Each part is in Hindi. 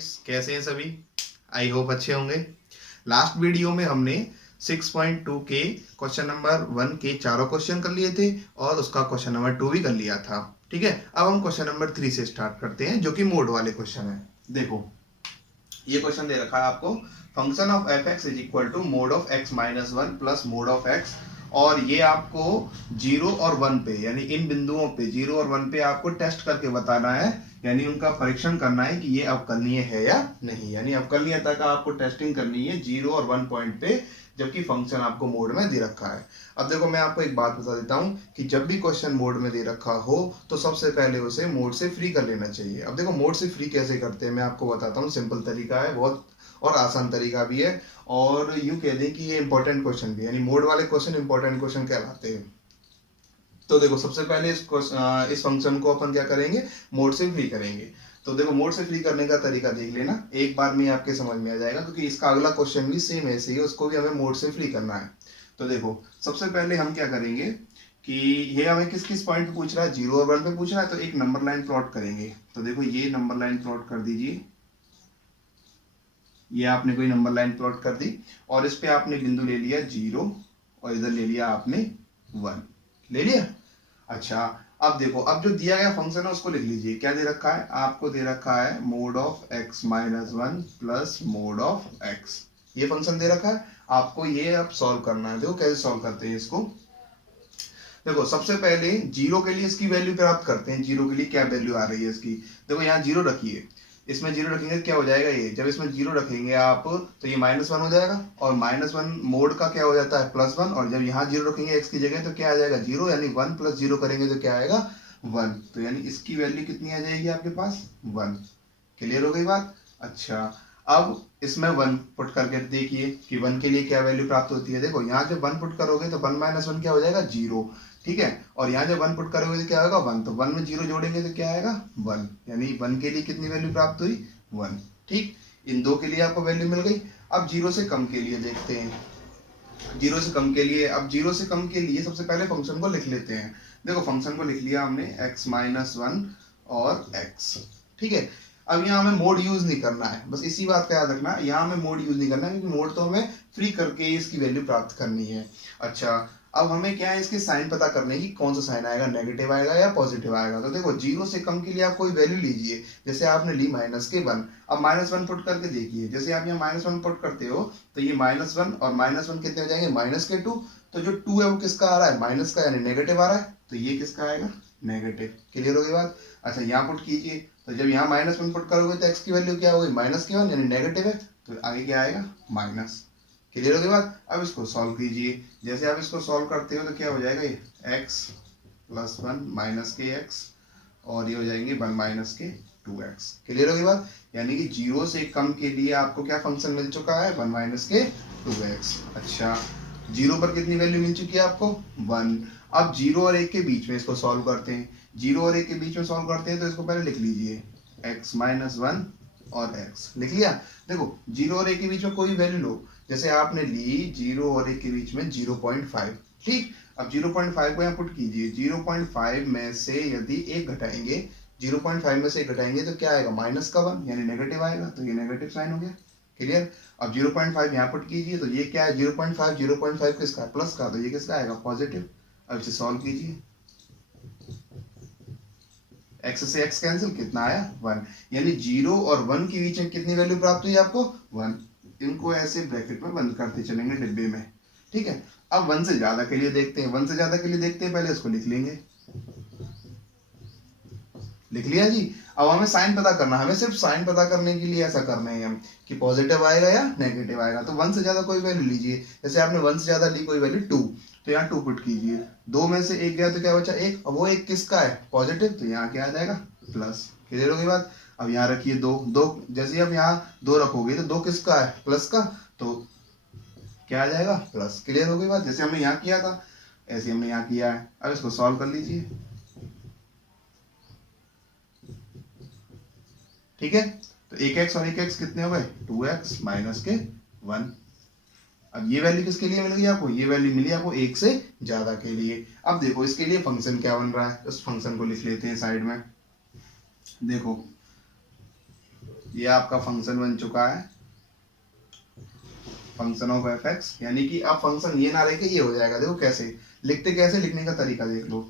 स्टूडेंट्स, कैसे हैं सभी? आई होप अच्छे होंगे। लास्ट वीडियो में हमने 6.2 के क्वेश्चन नंबर 1 के चारों क्वेश्चन कर लिए थे और उसका क्वेश्चन नंबर 2 भी कर लिया था। ठीक है, अब हम क्वेश्चन नंबर 3 से स्टार्ट करते हैं, जो कि मोड वाले क्वेश्चन है। देखो, ये क्वेश्चन दे रखा है आपको, function of f x is equal to mod of x minus one plus mod of x, और ये आपको 0 और 1 पे, यानी इन बिंदुओं पे 0 और 1 पे आपको टेस्ट करके बताना है, यानी उनका परीक्षण करना है कि ये अवकलनीय है या नहीं। यानी अवकलनीयता का आपको टेस्टिंग करनी है 0 और 1 पॉइंट पे, जबकि फंक्शन आपको मोड में दे रखा है। अब देखो, मैं आपको एक बात बता देता हूं कि जब भी क्वेश्चन मोड में दे रखा हो तो सबसे पहले उसे मोड से फ्री कर लेना चाहिए। अब देखो, मोड से फ्री कैसे करते हैं मैं आपको बताता हूँ। सिंपल तरीका है बहुत, और आसान तरीका भी है, और यूं कह दें कि ये इंपॉर्टेंट क्वेश्चन भी है, यानी मोड वाले क्वेश्चन इंपॉर्टेंट क्वेश्चन कहलाते हैं। तो देखो, सबसे पहले इस फंक्शन को अपन क्या करेंगे, मोड से फ्री करेंगे। तो देखो, मोड से फ्री करने का तरीका देख लेना, एक बार में आपके समझ में आ जाएगा, क्योंकि इसका अगला क्वेश्चन भी सेम ऐसे ही है, उसको भी हमें मोड से फ्री करना है। तो देखो, सबसे पहले हम क्या करेंगे कि ये हमें किस किस पॉइंट पे पूछ रहा है, 0 और 1 पे पूछ रहा है, तो एक नंबर लाइन प्लॉट करेंगे। तो देखो, ये नंबर लाइन प्लॉट कर दीजिए, ये आपने कोई नंबर लाइन प्लॉट कर दी, और इस पे आपने बिंदु ले लिया 0 और इधर ले लिया आपने 1, ले लिया। अच्छा, अब देखो, अब जो दिया गया फंक्शन है उसको लिख लीजिए। क्या दे रखा है आपको? दे रखा है mode of x minus one plus mod of x, ये फंक्शन दे रखा है आपको। ये अब सॉल्व करना है। देखो कैसे सॉल्व करते हैं इसको। देखो, सबसे पहले 0 के लिए इसकी वैल्यू प्राप्त करते हैं। 0 के लिए क्या वैल्यू आ रही है इसकी? देखो, यहाँ 0 रखिए, इसमें 0 रखेंगे क्या हो जाएगा, ये जब इसमें 0 रखेंगे आप तो ये -1 हो जाएगा, और -1 मोड का क्या हो जाता है, +1, और जब यहाँ 0 रखेंगे x की जगह तो क्या आ जाएगा, 0, यानी 1 + 0 करेंगे तो क्या आएगा, 1। तो यानी इसकी वैल्यू कितनी आ जाएगी आपके पास, 1। क्लियर हो गई बात? अच्छा, अब इसमें 1 पुट करके देखिए कि 1 के लिए क्या वैल्यू प्राप्त होती है। देखो, यहाँ जब 1 पुट करोगे तो 1 - 1 क्या हो जाएगा, 0। ठीक है, और यहाँ जब 1 पुट करोगे तो क्या होगा, 1। तो 1 में 0 जोड़ेंगे तो क्या आएगा, 1। यानी 1 के लिए कितनी वैल्यू प्राप्त हुई, 1। ठीक, इन दो के लिए आपको वैल्यू मिल गई। अब 0 से कम के लिए देखते हैं। 0 से कम के लिए, अब 0 से कम के लिए सबसे पहले फंक्शन को लिख लेते हैं। देखो, फंक्शन को लिख लिया हमने, x माइनस वन और x। ठीक है, अब यहाँ हमें मोड यूज नहीं करना है, बस इसी बात का याद रखना, यहाँ हमें मोड यूज नहीं करना है, क्योंकि मोड तो हमें फ्री करके इसकी वैल्यू प्राप्त करनी है। अच्छा, अब हमें क्या है, इसके साइन पता करने की, कौन सा साइन आएगा, नेगेटिव आएगा या पॉजिटिव आएगा। तो देखो, 0 से कम के लिए आप कोई वैल्यू लीजिए, जैसे आपने ली -1। अब -1 पुट करके देखिए, जैसे आप यहाँ -1 पुट करते हो तो ये -1 और -1 कितने हो जाएंगे, -2। तो जो 2 है वो किसका आ रहा है, माइनस का, यानी नेगेटिव आ रहा है, तो ये किसका आएगा, नेगेटिव। क्लियर हो गई बात? अच्छा, यहाँ पुट कीजिए, तो जब यहाँ -1 पुट करोगे तो x की वैल्यू क्या होगी, -1, यानी नेगेटिव है, तो आगे क्या आएगा, माइनस। क्लियर हो गई बात? अब इसको सॉल्व कीजिए, जैसे आप इसको सॉल्व करते हो तो क्या हो जाएगा, ये x + 1 - के x, और ये हो जाएंगे 1 - के 2x। क्लियर हो गई बात? यानी कि 0 से कम के लिए आपको क्या फंक्शन मिल चुका है, 1 - के 2x। अच्छा, 0 पर कितनी वैल्यू मिल चुकी है आपको, 1। अब 0 और 1 के बीच में इसको सॉल्व करते हैं। 0 और 1 के बीच में सॉल्व करते हैं तो इसको पहले लिख लीजिए, x माइनस 1 और x, लिख लिया। देखो, 0 और 1 के बीच में कोई वैल्यू लो, जैसे आपने ली 0 और 1 के बीच में 0.5। ठीक, अब 0.5 को यहाँ पुट कीजिए। 0.5 में से यदि 1 घटाएंगे, 0.5 में से 1 घटाएंगे तो क्या आएगा, -1, यानी नेगेटिव आएगा, तो ये नेगेटिव साइन हो गया। क्लियर? अब 0.5 यहाँ पुट कीजिए, तो ये क्या है, 0.5 किसका, प्लस का, तो ये किसका आएगा, पॉजिटिव। अब इसे सॉल्व कीजिए, x से x कैंसिल, कितना आया, 1। यानी 0 और 1 के बीच में कितनी वैल्यू प्राप्त हुई आपको, 1। इनको ऐसे ब्रैकेट में बंद करते चलेंगे डिब्बे में। ठीक है, अब 1 से ज्यादा के लिए देखते हैं। 1 से ज्यादा के लिए देखते हैं, पहले इसको लिख लेंगे, लिख लिया जी। अब हमें साइन पता करना, हमें सिर्फ साइन पता करने के लिए ऐसा करना है हम कि पॉजिटिव आएगा या नेगेटिव आएगा। तो 1 से ज्यादा कोई वैल्यू लीजिए, जैसे आपने 1 से ज्यादा ली कोई वैल्यू 2, तो यहाँ 2 पुट कीजिए। 2 में से 1 गया तो क्या बचा, 1। अब वो 1 किसका है, पॉजिटिव, तो यहाँ क्या आ जाएगा, प्लस। क्लियर हो गई बात? अब यहाँ रखिए 2, जैसे अब यहाँ 2 रखोगे तो 2 किसका है, प्लस का, तो क्या आ जाएगा, प्लस। क्लियर हो गई बात? जैसे हमने यहाँ किया था ऐसे हमने यहाँ किया है। अब इसको सॉल्व कर लीजिए। ठीक है, तो 1x और 1x कितने हो गए, 2x माइनस के 1। अब ये वैल्यू किसके लिए मिल गई आपको, ये वैल्यू मिली आपको 1 से ज्यादा के लिए। अब देखो, इसके लिए फंक्शन क्या बन रहा है, उस फंक्शन को लिख लेते हैं साइड में। देखो, ये आपका फंक्शन बन चुका है, फंक्शन ऑफ एफ एक्स। यानी कि अब फंक्शन ये ना रहे कि ये हो जाएगा। देखो कैसे लिखते, कैसे लिखने का तरीका देख लो।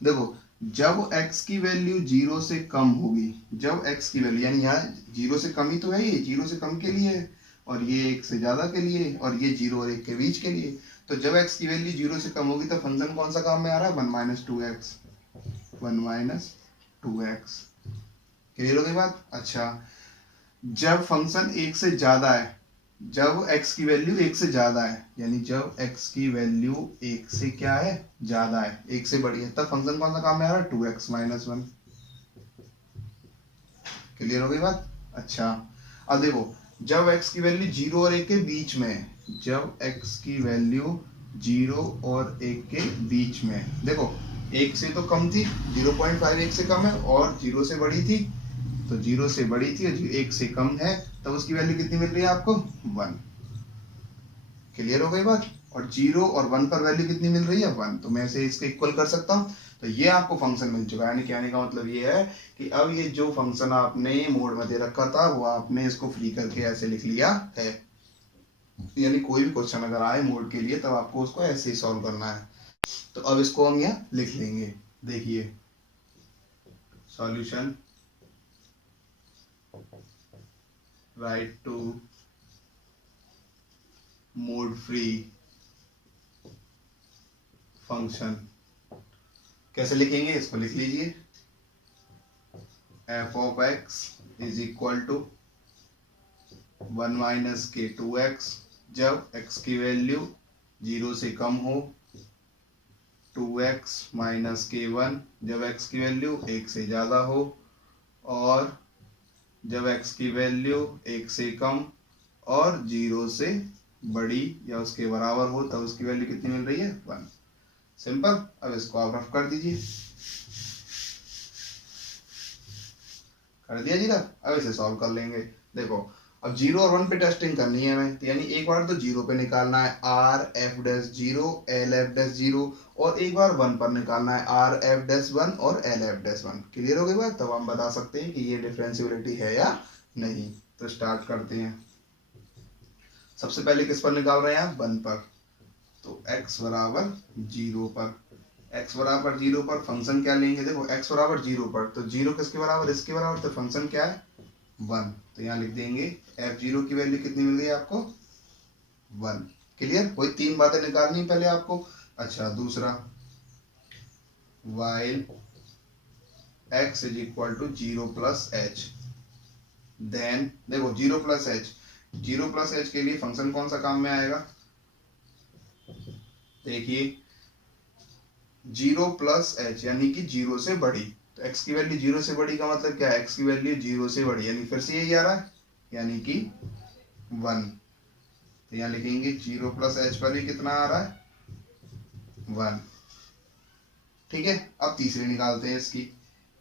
देखो जब x की वैल्यू 0 से कम होगी, जब x की वैल्यू यानी यहाँ 0 से कम ही तो है, ये 0 से कम के लिए है और ये 1 से ज्यादा के लिए और ये 0 और 1 के बीच के लिए। तो जब x की वैल्यू 0 से कम होगी तो फंक्शन कौन सा काम में आ रहा है, 1 minus two x, 1 minus two x. Clear हो गई बात। अच्छा जब फंक्शन 1 से ज्यादा है, जब x की वैल्यू 1 से ज्यादा है, यानी जब x की वैल्यू 1 से क्या है, ज्यादा है, 1 से बड़ी है, तब फंक्शन कौन सा काम में आ रहा है, 2x माइनस वन। क्लियर हो गई बात। अच्छा अब देखो जब x की वैल्यू 0 और 1 के बीच में है, जब x की वैल्यू 0 और 1 के बीच में है, देखो 1 से तो कम थी, 0.5 1 से कम है और 0 से बड़ी थी, तो 0 से बड़ी थी और 1 से कम है, तब उसकी वैल्यू कितनी मिल रही है आपको, 1। क्लियर हो गई बात। और 0 और 1 पर वैल्यू कितनी मिल रही है, 1। तो मैं इसे इसके इक्वल कर सकता हूँ। तो ये आपको फंक्शन मिल चुका है। यानी कहने का मतलब ये है कि अब ये जो फंक्शन आपने मोड में दे रखा था वो आपने इसको फ्री करके ऐसे लिख लिया है। यानी कोई भी क्वेश्चन अगर आए मोड के लिए तब आपको उसको ऐसे ही सॉल्व करना है। तो अब इसको हम यहाँ लिख लेंगे। देखिए solution write to mod free function. कैसे लिखेंगे, इसको लिख लीजिए, f of x is equal to 1 minus के 2x, जब x की वैल्यू 0 से कम हो, 2x माइनस के 1 जब x की वैल्यू 1 से ज़्यादा हो, और जब x की वैल्यू 1 से कम और 0 से बड़ी या उसके बराबर हो, तब उसकी वैल्यू कितनी मिल रही है, 1। सिंपल। अब इसको आप रफ कर दीजिए, कर दिया जी रफ। अब इसे सॉल्व कर लेंगे। देखो अब 0 और 1 पे टेस्टिंग करनी है हमें, तो यानी एक बार तो 0 पे निकालना है are F dash 0 L F dash 0, और एक बार 1 पर निकालना है आर एफ डैश 1 और एल एफ डैश 1। क्लियर हो गई बात। तब हम बता सकते हैं कि ये डिफरेंशियबिलिटी है या नहीं। तो स्टार्ट करते हैं। सबसे पहले किस पर निकाल रहे हैं आप, 1 पर। तो x बराबर 0 पर, x बराबर 0 पर फंक्शन क्या लेंगे, देखो x बराबर 0 पर, तो 0 किसके बराबर, इसके बराबर, तो फंक्शन क्या है, 1। तो यहाँ लिख देंगे f0 की वैल्यू कितनी मिल गई आपको, 1। क्लियर। कोई 3 बातें निकालनी पहले आपको। अच्छा दूसरा, while x is equal to 0 plus h, then देखो 0 प्लस एच, 0 प्लस एच के लिए फंक्शन कौन सा काम में आएगा, देखिए 0 प्लस एच यानी कि 0 से बड़ी, तो x की वैल्यू 0 से बड़ी का मतलब क्या है, x की वैल्यू 0 से बड़ी, यानी फिर से यही आ रहा है, यानी कि 1। तो यहाँ लिखेंगे 0 प्लस एच पर भी कितना आ रहा है, 1। ठीक है। अब तीसरी निकालते हैं इसकी।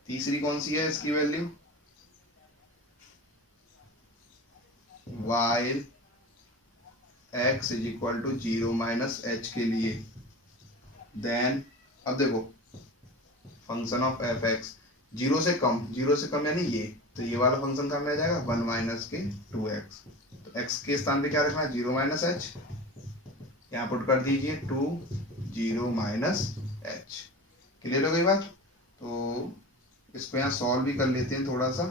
तीसरी कौन सी है इसकी value, while x is equal to 0 minus h के लिए, देन अब देखो फंक्शन ऑफ एफ एक्स 0 से कम, 0 से कम यानी ये, तो ये वाला फंक्शन कहाँ में आ जाएगा, 1 माइनस के 2x। तो x के स्थान पे क्या रखना है, 0 माइनस एच, यहाँ पुट कर दीजिए 2 0 माइनस एच। क्लियर हो गई बात। तो इसको यहाँ सॉल्व भी कर लेते हैं थोड़ा सा।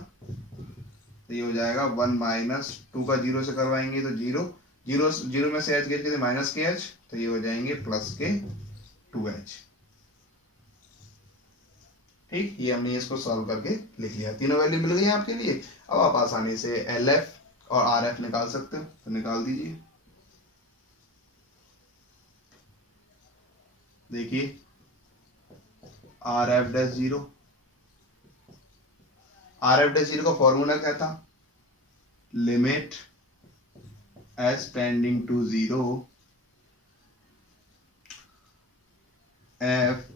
तो ये हो जाएगा 1 माइनस 2 का 0 से करवाएंगे तो 0 0 0 में से h गेट के माइनस के h, तो ये हो जाएंगे प्लस के 2h। ठीक, ये हमने इसको सॉल्व करके लिख लिया। तीनों वैल्यू मिल गई आपके लिए। अब आप आसानी से एल एफ और आर एफ निकाल सकते हो, तो निकाल दीजिए। देखिए R F dash 0, R F dash 0 का फॉर्मूला क्या था, limit h tending to 0 f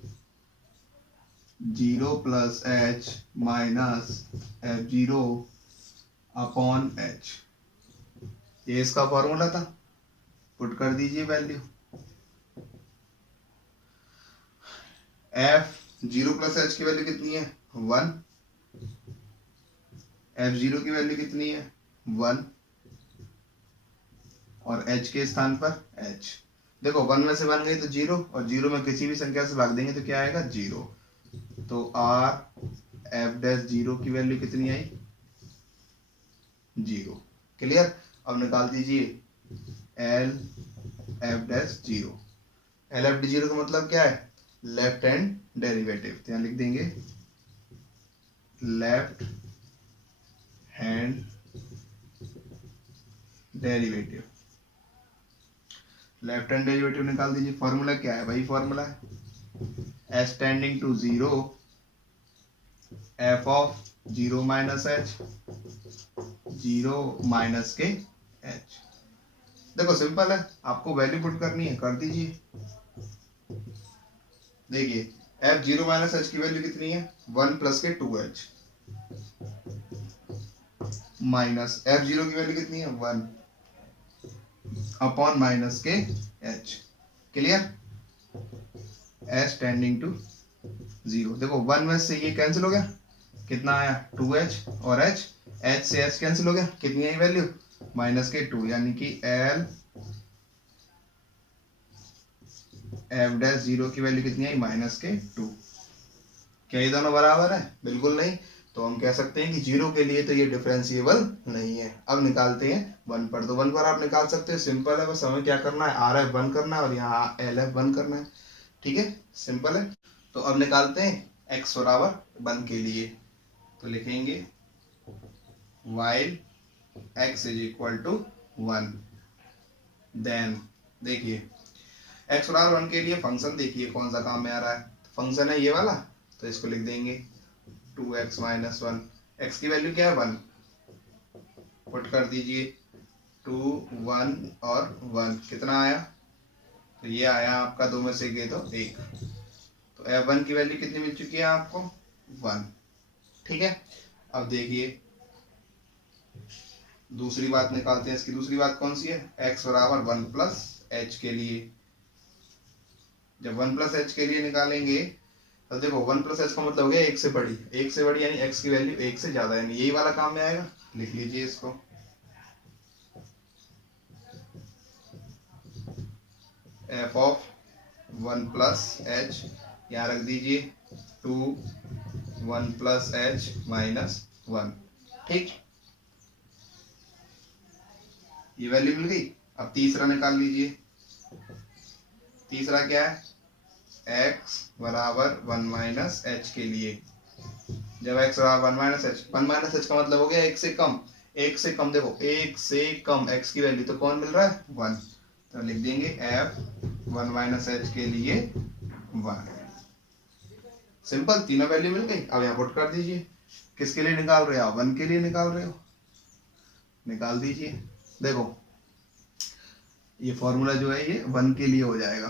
0 plus h minus f0 upon h, ये इसका फॉर्मूला था। पुट कर दीजिए वैल्यू, f 0 प्लस एच की वैल्यू कितनी है, 1, F0 की वैल्यू कितनी है 1 और h के स्थान पर h। देखो 1 में से 1 गई तो 0 और 0 में किसी भी संख्या से भाग देंगे तो क्या आएगा 0। तो r f डैश 0 की वैल्यू कितनी आई 0। क्लियर। अब निकाल दीजिए l f dash 0। l f d 0 का मतलब क्या है लेफ्ट हैंड डेरिवेटिव। तो यहाँ लिख देंगे left hand derivative. Left hand derivative निकाल दीजिए। फॉर्मूला क्या है वही फॉर्मूला है s tending to 0 f of 0 minus h 0 minus के h। देखो सिंपल है, आपको वैल्यू पुट करनी है कर दीजिए। देखिए f 0 माइनस h की वैल्यू कितनी है 1 प्लस के 2h माइनस f 0 की वैल्यू कितनी है 1 अपॉन माइनस के h। क्लियर। s tending to 0। देखो 1 में से ये कैंसिल हो गया, कितना आया 2h और h से h कैंसिल हो गया, कितनी आई वैल्यू माइनस के 2, यानी कि l f डैश 0 की वैल्यू कितनी आई माइनस के 2। क्या ये दोनों बराबर है बिल्कुल नहीं। तो हम कह सकते हैं कि 0 के लिए तो ये डिफरेंशिएबल नहीं है। अब निकालते हैं 1 पर। तो 1 पर आप निकाल सकते हो, सिंपल है, बस हमें क्या करना है आर एफ 1 करना है और यहाँ एल एफ 1 करना है। ठीक है सिंपल है। तो अब निकालते हैं x बराबर 1 के लिए। तो लिखेंगे while x is equal to 1 then देखिए x बराबर 1 के लिए फंक्शन देखिए कौन सा काम में आ रहा है। फंक्शन है ये वाला, तो इसको लिख देंगे 2x माइनस 1। x की वैल्यू क्या है 1, पुट कर दीजिए 2 1 और 1 कितना आया, तो ये आया आपका 2 में से गए तो 1। तो f1 की वैल्यू कितनी मिल चुकी है आपको 1। ठीक है। अब देखिए दूसरी बात निकालते हैं। इसकी दूसरी बात कौन सी है x बराबर 1 प्लस h के लिए। जब 1 प्लस h के लिए निकालेंगे तो देखो 1 प्लस h का मतलब हो गया 1 से बड़ी, 1 से बड़ी यानी x की वैल्यू 1 से ज्यादा, यानी यही वाला काम में आएगा। लिख लीजिए इसको f ऑफ 1 प्लस h, यहाँ रख दीजिए 2 1 प्लस h माइनस 1। ठीक, ये वैल्यू मिल गई। अब तीसरा निकाल लीजिए। तीसरा क्या है x बराबर 1 माइनस h के लिए। जब x बराबर 1 माइनस h, 1 माइनस h का मतलब हो गया 1 से कम, 1 से कम। देखो 1 से कम x की वैल्यू तो कौन मिल रहा है 1, तो लिख देंगे f 1 माइनस h के लिए 1। सिंपल, तीनों वैल्यू मिल गई। अब यहाँ पुट कर दीजिए। किसके लिए निकाल रहे हो आप 1 के लिए निकाल रहे हो, निकाल दीजिए। देखो ये फॉर्मूला जो है ये 1 के लिए हो जाएगा।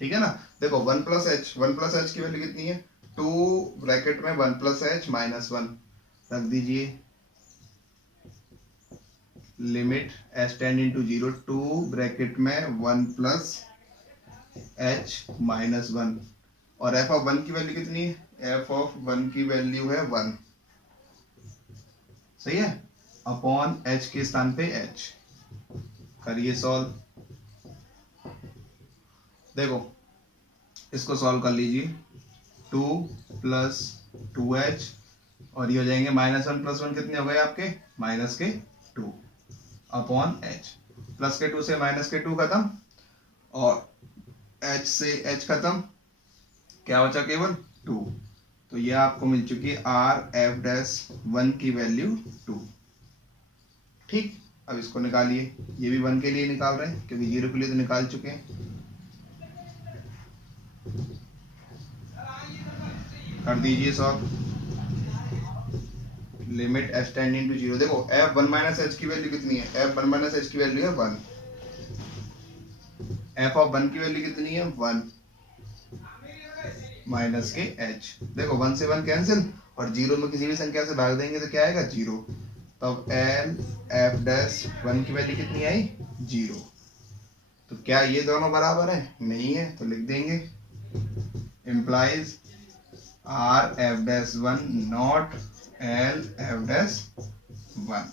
ठीक है ना। देखो 1 प्लस एच की वैल्यू कितनी है 2 ब्रैकेट में 1 प्लस एच माइनस 1 रख दीजिए। Limit H tend into 0 2 bracket में 1 प्लस एच माइनस 1 और एफ ऑफ 1 की वैल्यू कितनी है, एफ ऑफ 1 की वैल्यू है 1, सही है, अपॉन एच के स्थान पे एच। करिए सॉल्व। देखो इसको सॉल्व कर लीजिए 2 प्लस 2h और ये हो जाएंगे माइनस 1 प्लस 1 कितने हो गए आपके माइनस के 2 अपॉन h। प्लस के 2 से माइनस के 2 खत्म और h से h खत्म, क्या बचा केवल 2। तो ये आपको मिल चुकी है r f डैश 1 की वैल्यू 2। ठीक, अब इसको निकालिए। ये भी 1 के लिए निकाल रहे हैं क्योंकि 0 के लिए तो निकाल चुके हैं। कर दीजिए solve. Limit h tending to 0। देखो f 1 माइनस h की वैल्यू कितनी है, f 1 माइनस h की वैल्यू है 1, f ऑफ 1 की वैल्यू कितनी है 1 माइनस के h। देखो 1 से 1 कैंसिल और 0 में किसी भी संख्या से भाग देंगे तो क्या आएगा 0। तब l f डैश 1 की वैल्यू कितनी आई 0। तो क्या ये दोनों बराबर है, नहीं है, तो लिख देंगे implies are F dash 1 naught L F dash 1।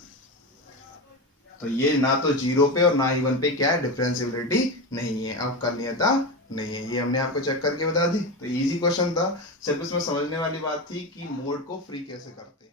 तो ये ना तो 0 पे और ना ही 1 पे क्या है, डिफरेंशियबिलिटी नहीं है, अवकलनीयता नहीं है। ये हमने आपको चेक करके बता दी। तो इजी क्वेश्चन था, सिर्फ इसमें समझने वाली बात थी कि मोड को फ्री कैसे करते हैं।